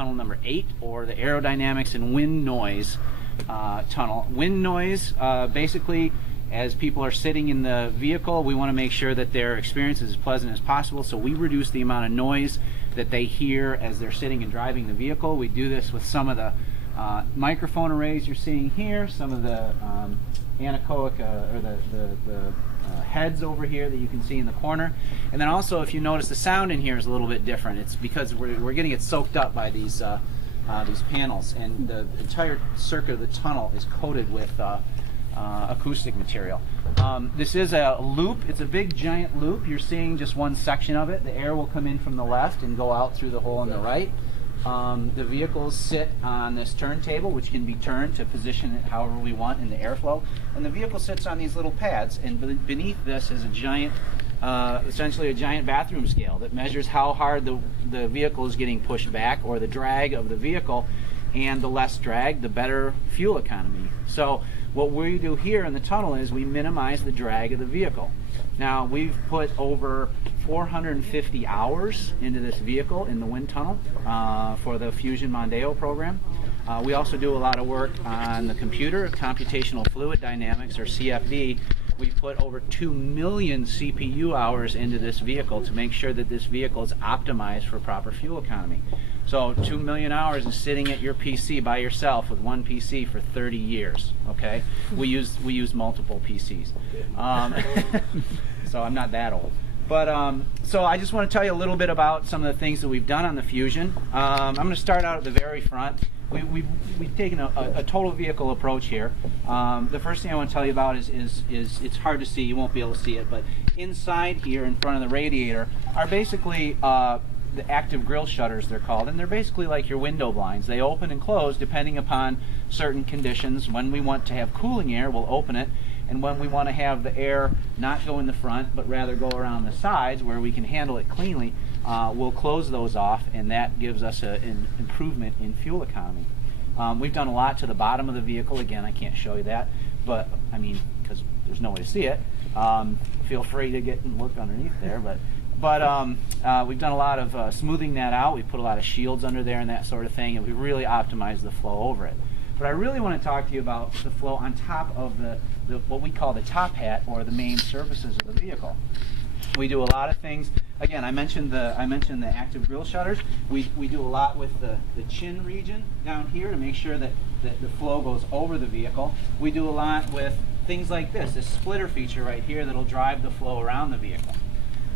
tunnel number 8, or the aerodynamics and wind noise tunnel. Wind noise, basically, as people are sitting in the vehicle, we want to make sure that their experience is as pleasant as possible, so we reduce the amount of noise that they hear as they're sitting and driving the vehicle. We do this with some of the microphone arrays you're seeing here, some of the anechoic or the heads over here that you can see in the corner. And then also, if you notice, the sound in here is a little bit different. It's because we're getting it soaked up by these panels, and the entire circuit of the tunnel is coated with acoustic material. This is a loop. It's a big giant loop. You're seeing just one section of it. The air will come in from the left and go out through the hole on the right. The vehicles sit on this turntable, which can be turned to position it however we want in the airflow. And the vehicle sits on these little pads, and beneath this is a giant, essentially a giant bathroom scale that measures how hard the vehicle is getting pushed back, or the drag of the vehicle. And the less drag, the better fuel economy. So what we do here in the tunnel is we minimize the drag of the vehicle. Now, we've put over 450 hours into this vehicle in the wind tunnel for the Fusion Mondeo program. We also do a lot of work on the computer, computational fluid dynamics, or CFD. We put over 2 million CPU hours into this vehicle to make sure that this vehicle is optimized for proper fuel economy. So 2 million hours is sitting at your PC by yourself with one PC for 30 years. Okay, we use multiple PCs, so I'm not that old. But so I just want to tell you a little bit about some of the things that we've done on the Fusion. I'm going to start out at the very front. We've taken a total vehicle approach here. The first thing I want to tell you about is it's hard to see. You won't be able to see it, but inside here in front of the radiator are basically the active grill shutters, they're called, and they're basically like your window blinds. They open and close depending upon certain conditions. When we want to have cooling air, we'll open it, and when we want to have the air not go in the front but rather go around the sides where we can handle it cleanly, we'll close those off, and that gives us an improvement in fuel economy. We've done a lot to the bottom of the vehicle. Again, I can't show you that, but I mean, because there's no way to see it. Feel free to get and look underneath there, but we've done a lot of smoothing that out. We put a lot of shields under there and that sort of thing, and we really optimized the flow over it. But I really want to talk to you about the flow on top of the what we call the top hat, or the main surfaces of the vehicle. We do a lot of things. Again, I mentioned the active grill shutters. We do a lot with the chin region down here to make sure that the flow goes over the vehicle. We do a lot with things like this splitter feature right here that'll drive the flow around the vehicle.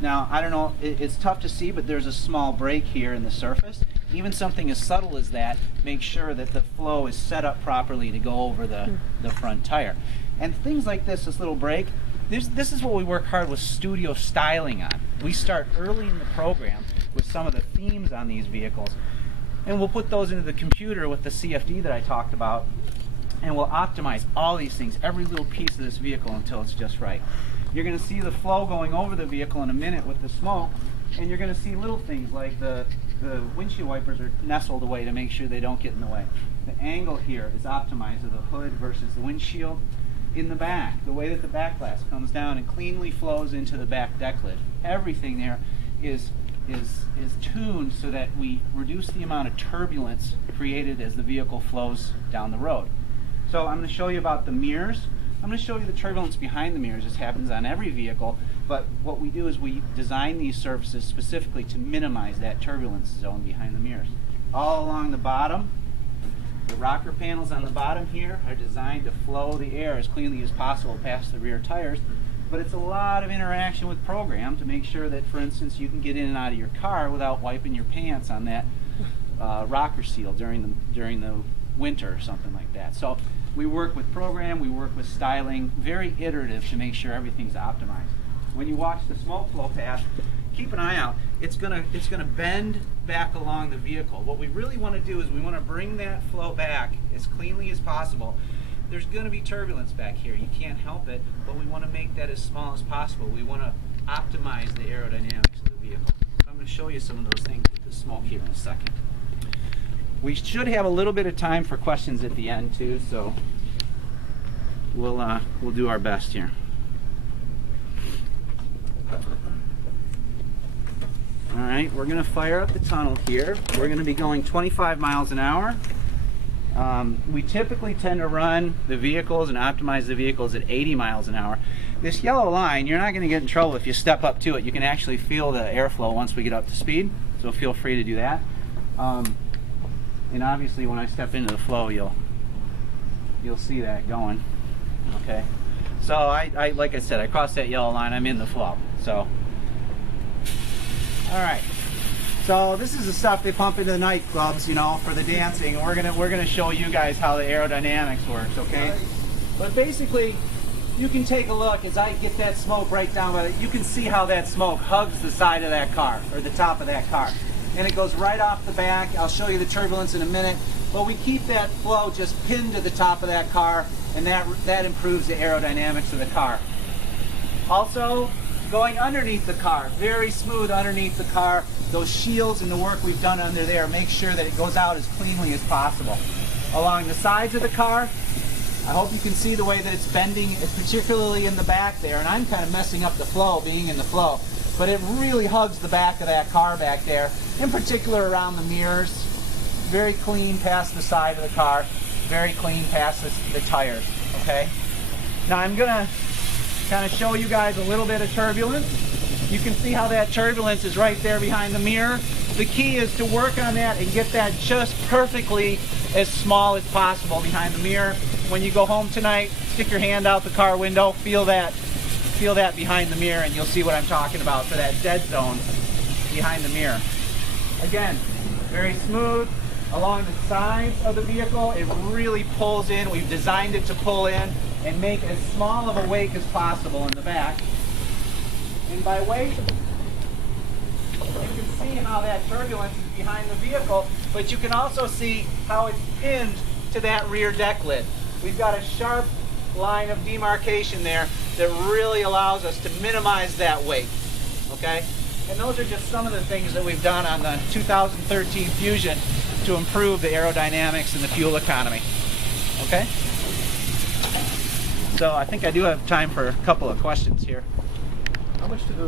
Now, I don't know, it's tough to see, but there's a small break here in the surface. Even something as subtle as that makes sure that the flow is set up properly to go over the front tire. And things like this little break, this is what we work hard with studio styling on. We start early in the program with some of the themes on these vehicles, and we'll put those into the computer with the CFD that I talked about, and we'll optimize all these things, every little piece of this vehicle, until it's just right. You're going to see the flow going over the vehicle in a minute with the smoke, and you're going to see little things like the windshield wipers are nestled away to make sure they don't get in the way. The angle here is optimized of the hood versus the windshield. In the back, the way that the back glass comes down and cleanly flows into the back deck lid, everything there is tuned so that we reduce the amount of turbulence created as the vehicle flows down the road. So I'm going to show you about the mirrors. I'm going to show you the turbulence behind the mirrors. This happens on every vehicle, but what we do is we design these surfaces specifically to minimize that turbulence zone behind the mirrors. All along the bottom, the rocker panels on the bottom here are designed to flow the air as cleanly as possible past the rear tires, but it's a lot of interaction with program to make sure that, for instance, you can get in and out of your car without wiping your pants on that rocker seal during the winter or something like that. So we work with program, we work with styling, very iterative to make sure everything's optimized. When you watch the smoke flow path, keep an eye out. It's gonna bend back along the vehicle. What we really want to do is we want to bring that flow back as cleanly as possible. There's going to be turbulence back here. You can't help it, but we want to make that as small as possible. We want to optimize the aerodynamics of the vehicle. So I'm going to show you some of those things with the smoke here in a second. We should have a little bit of time for questions at the end too, so we'll do our best here. All right, we're going to fire up the tunnel here. We're going to be going 25 miles an hour. We typically tend to run the vehicles and optimize the vehicles at 80 miles an hour. This yellow line, you're not going to get in trouble if you step up to it. You can actually feel the airflow once we get up to speed, so feel free to do that. And obviously when I step into the flow, you'll see that going. Okay, so I like I said, I crossed that yellow line, I'm in the flow. So all right, so this is the stuff they pump into the nightclubs, you know, for the dancing. We're gonna show you guys how the aerodynamics works, okay? But basically, you can take a look as I get that smoke right down by it. You can see how that smoke hugs the side of that car, or the top of that car. And it goes right off the back. I'll show you the turbulence in a minute. But we keep that flow just pinned to the top of that car, and that improves the aerodynamics of the car. Also, going underneath the car, very smooth underneath the car. Those shields and the work we've done under there, make sure that it goes out as cleanly as possible. Along the sides of the car, I hope you can see the way that it's bending, particularly in the back there. And I'm kind of messing up the flow, being in the flow. But it really hugs the back of that car back there, in particular around the mirrors. Very clean past the side of the car, very clean past the tires, okay? Now I'm gonna kind of show you guys a little bit of turbulence. You can see how that turbulence is right there behind the mirror. The key is to work on that and get that just perfectly as small as possible behind the mirror. When you go home tonight, stick your hand out the car window, feel that behind the mirror, and you'll see what I'm talking about for that dead zone behind the mirror. Again, very smooth along the sides of the vehicle. It really pulls in. We've designed it to pull in and make as small of a wake as possible in the back. And by wake, you can see how that turbulence is behind the vehicle, but you can also see how it's pinned to that rear deck lid. We've got a sharp line of demarcation there that really allows us to minimize that weight, okay? And those are just some of the things that we've done on the 2013 Fusion to improve the aerodynamics and the fuel economy, okay? So I think I do have time for a couple of questions here. How much do the